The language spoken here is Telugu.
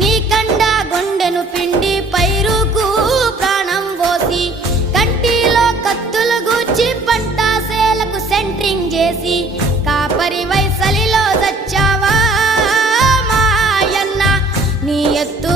నీ కండ గుండెను పిండి పైరుకు ప్రాణం పోసి కంటిలో కత్తులు గూర్చి పంట సేలకు సెంట్రింగ్ చేసి కాపరి వైసలిలో చచ్చావా మాయన్న నీ ఎత్తు